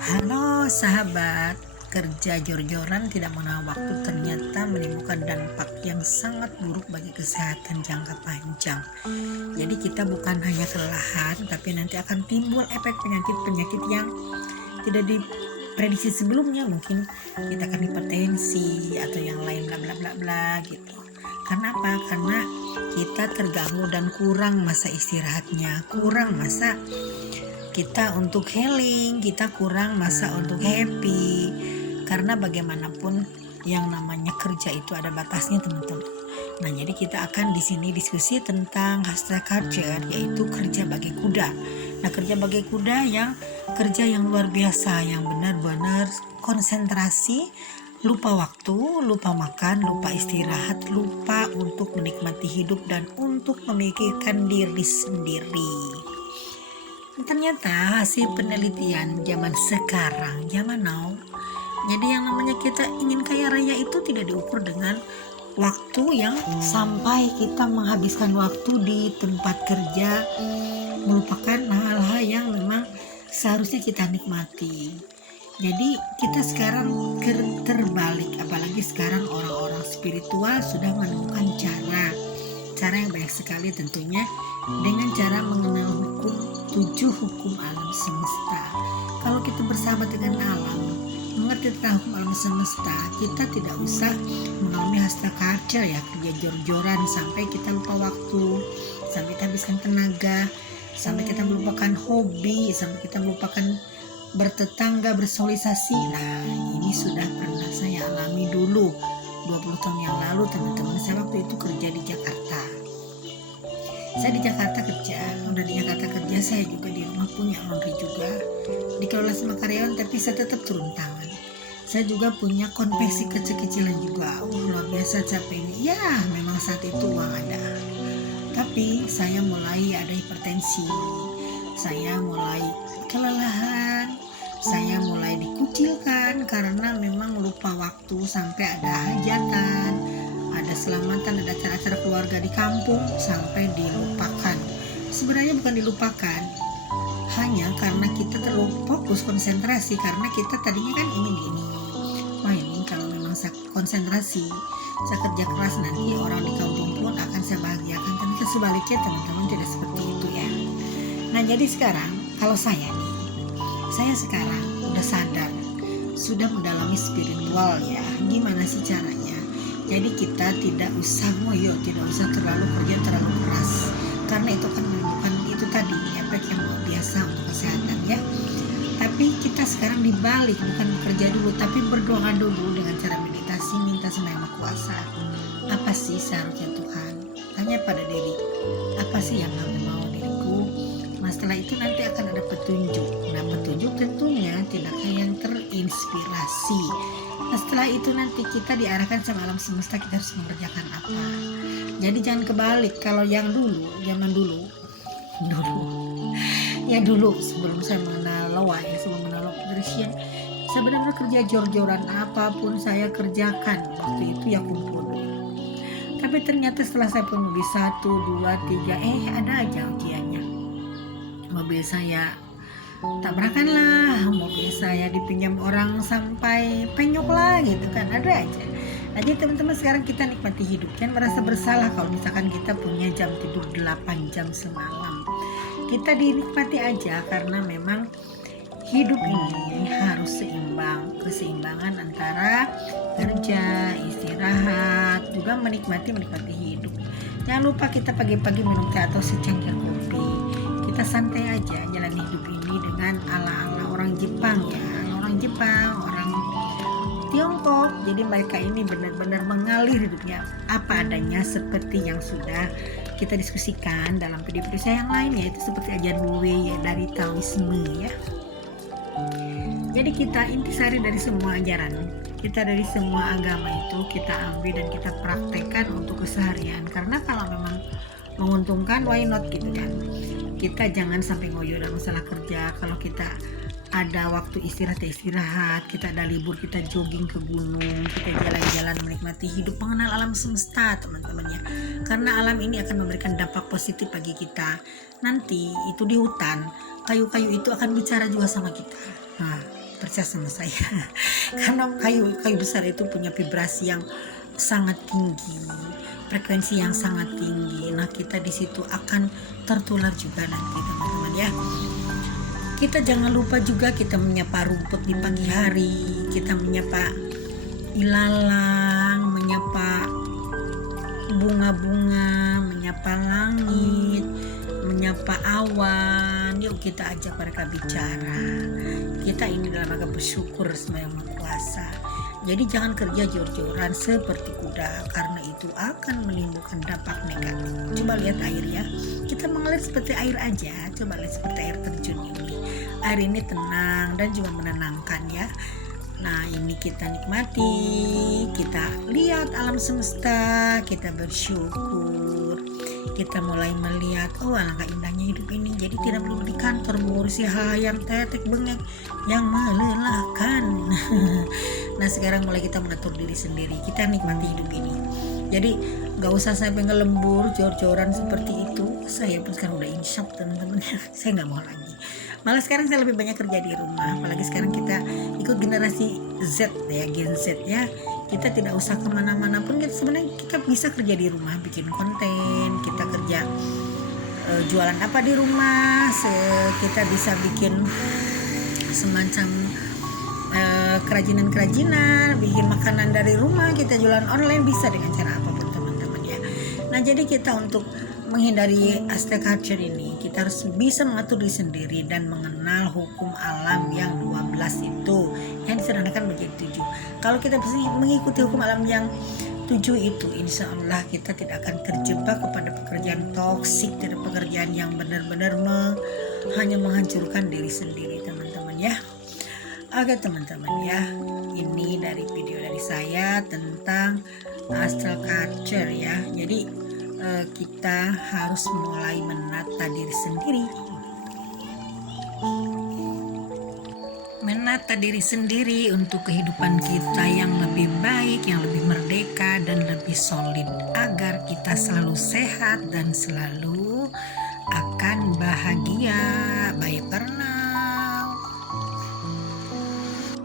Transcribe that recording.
Halo sahabat, kerja jor-joran tidak mengenal waktu ternyata menimbulkan dampak yang sangat buruk bagi kesehatan jangka panjang. Jadi kita bukan hanya kelelahan, tapi nanti akan timbul efek penyakit-penyakit yang tidak diprediksi sebelumnya. Mungkin kita akan hipertensi atau yang lain bla bla bla bla gitu. Karena apa? Karena kita terganggu dan kurang masa istirahatnya, kurang masa kita untuk healing, kita kurang masa untuk happy. Karena bagaimanapun yang namanya kerja itu ada batasnya, teman-teman. Nah, jadi kita akan di sini diskusi tentang hustle culture, yaitu kerja bagai kuda. Nah, kerja bagai kuda yang kerja yang luar biasa, yang benar-benar konsentrasi, lupa waktu, lupa makan, lupa istirahat, lupa untuk menikmati hidup dan untuk memikirkan diri sendiri. Ternyata hasil penelitian zaman sekarang, zaman now, jadi yang namanya kita ingin kaya raya itu tidak diukur dengan waktu yang sampai kita menghabiskan waktu di tempat kerja, melupakan hal-hal yang memang seharusnya kita nikmati. Jadi kita sekarang terbalik, apalagi sekarang orang-orang spiritual sudah menemukan cara yang baik sekali tentunya, dengan cara mengenal tujuh hukum alam semesta. Kalau kita bersahabat dengan alam, mengerti tentang hukum alam semesta, kita tidak usah mengalami hustle culture ya, kerja jor-joran sampai kita lupa waktu, sampai kita habiskan tenaga, sampai kita melupakan hobi, sampai kita melupakan bertetangga, bersosialisasi. Nah, ini sudah pernah saya alami dulu 20 tahun yang lalu, teman-teman. Saya waktu itu kerja di Jakarta. Saya di Jakarta kerja, udah di Jakarta kerja, saya juga di rumah punya laundry juga, dikelola sama karyawan, tapi saya tetap turun tangan. Saya juga punya konveksi kecil-kecilan juga, luar biasa capeknya. Ya, memang saat itu uang ada, tapi saya mulai ada hipertensi, saya mulai kelelahan, saya mulai dikucilkan karena memang lupa waktu, sampai ada hajatan, ada selamatan, ada acara-acara keluarga di kampung sampai dilupakan. Sebenarnya bukan dilupakan, hanya karena kita terlalu fokus konsentrasi, karena kita tadinya kan ingin ini. Wah, ini kalau memang saya konsentrasi, saya kerja keras, nanti orang di kampung pun akan saya bahagiakan. Tapi sebaliknya teman-teman tidak seperti itu ya. Nah, jadi sekarang kalau saya sekarang udah sadar, sudah mendalami spiritual ya. Gimana sih caranya? Jadi kita tidak usah ngoyo, tidak usah terlalu kerja terlalu keras, karena itu kan menimbulkan itu tadi efek yang luar biasa untuk kesehatan ya. Tapi kita sekarang dibalik, bukan bekerja dulu, tapi berdoa dulu dengan cara meditasi, minta sama Yang Maha Kuasa. Apa sih seharusnya Tuhan? Tanya pada diri, apa sih yang kamu mau diriku? Nah, setelah itu nanti akan ada petunjuk. Nah, petunjuk tentunya tindakan yang terinspirasi. Nah, setelah itu nanti kita diarahkan sama alam semesta, kita harus mengerjakan apa. Jadi jangan kebalik. Kalau yang dulu, zaman dulu ya, dulu sebelum saya mengenal Loa ya, sebelum mengenal Christian, saya benar-benar kerja jor-joran, apapun saya kerjakan waktu itu ya, kumpul. Tapi ternyata setelah saya pun mobil 1, 2, 3, ada aja ujiannya. Mobil saya tabrakan lah, mobil saya dipinjam orang sampai penyok lah gitu kan, ada aja. Nah, jadi teman-teman, sekarang kita nikmati hidup, jangan merasa bersalah kalau misalkan kita punya jam tidur 8 jam semalam. Kita dinikmati aja, karena memang hidup ini harus seimbang, keseimbangan antara kerja, istirahat, juga menikmati hidup. Jangan lupa kita pagi-pagi minum teh atau secangkir kopi. Kita santai aja jalan hidup ini dengan ala-ala orang Jepang ya, orang Jepang, orang Tiongkok. Jadi mereka ini benar-benar mengalir hidupnya apa adanya, seperti yang sudah kita diskusikan dalam video-video saya yang lain, yaitu seperti ajaran Wu Wei ya, dari Taoisme ya. Jadi kita intisari dari semua ajaran, kita dari semua agama itu kita ambil dan kita praktekkan untuk keseharian. Karena kalau memang menguntungkan, why not gitu kan. Kita jangan sampai ngoyo dalam masalah kerja. Kalau kita ada waktu istirahat, kita ada libur, kita jogging ke gunung, kita jalan-jalan menikmati hidup, mengenal alam semesta teman-teman ya. Karena alam ini akan memberikan dampak positif bagi kita. Nanti itu di hutan, kayu-kayu itu akan bicara juga sama kita. Nah, percaya sama saya. Karena kayu besar itu punya vibrasi yang sangat tinggi, frekuensi yang sangat tinggi. Nah, kita di situ akan tertular juga nanti, teman-teman ya. Kita jangan lupa juga kita menyapa rumput di pagi hari, kita menyapa ilalang, menyapa bunga-bunga, menyapa langit, menyapa awan. Yuk kita ajak mereka bicara. Kita ini dalam rangka bersyukur sama Yang Maha Kuasa. Jadi jangan kerja jor-joran seperti kuda, karena itu akan menimbulkan dampak negatif. Coba lihat air ya, kita mengalir seperti air aja. Coba lihat seperti air terjun ini. Air ini tenang dan juga menenangkan ya. Nah, ini kita nikmati, kita lihat alam semesta, kita bersyukur, kita mulai melihat, oh alangkah indahnya hidup ini. Jadi tidak perlu di kantor mengurusi hal yang tetek bengek yang melelahkan. Nah, sekarang mulai kita mengatur diri sendiri, kita nikmati hidup ini. Jadi nggak usah sampai ngelembur jor-joran seperti itu. Saya pun sekarang udah insaf, teman-teman. Saya nggak mau lagi. Malah sekarang saya lebih banyak kerja di rumah. Apalagi sekarang kita ikut generasi Z ya, Gen Z ya. Kita tidak usah kemana-mana pun. Sebenarnya kita bisa kerja di rumah, bikin konten. Kita kerja jualan apa di rumah. Kita bisa bikin semacam kerajinan-kerajinan, bikin makanan dari rumah. Kita jualan online, bisa dengan cara apapun, teman-teman ya. Nah, jadi kita untuk menghindari Aztec culture ini, kita harus bisa mengatur diri sendiri dan mengenal hukum alam yang 12 itu, yang disederhanakan menjadi 7. Kalau kita bisa mengikuti hukum alam yang 7 itu, insya Allah kita tidak akan terjebak kepada pekerjaan toksik, tidak pekerjaan yang benar-benar hanya menghancurkan diri sendiri, teman-teman ya. Oke teman-teman ya, ini dari video dari saya tentang Aztec culture ya. Jadi kita harus mulai menata diri sendiri. Menata diri sendiri untuk kehidupan kita yang lebih baik, yang lebih merdeka dan lebih solid, agar kita selalu sehat dan selalu akan bahagia. Bye.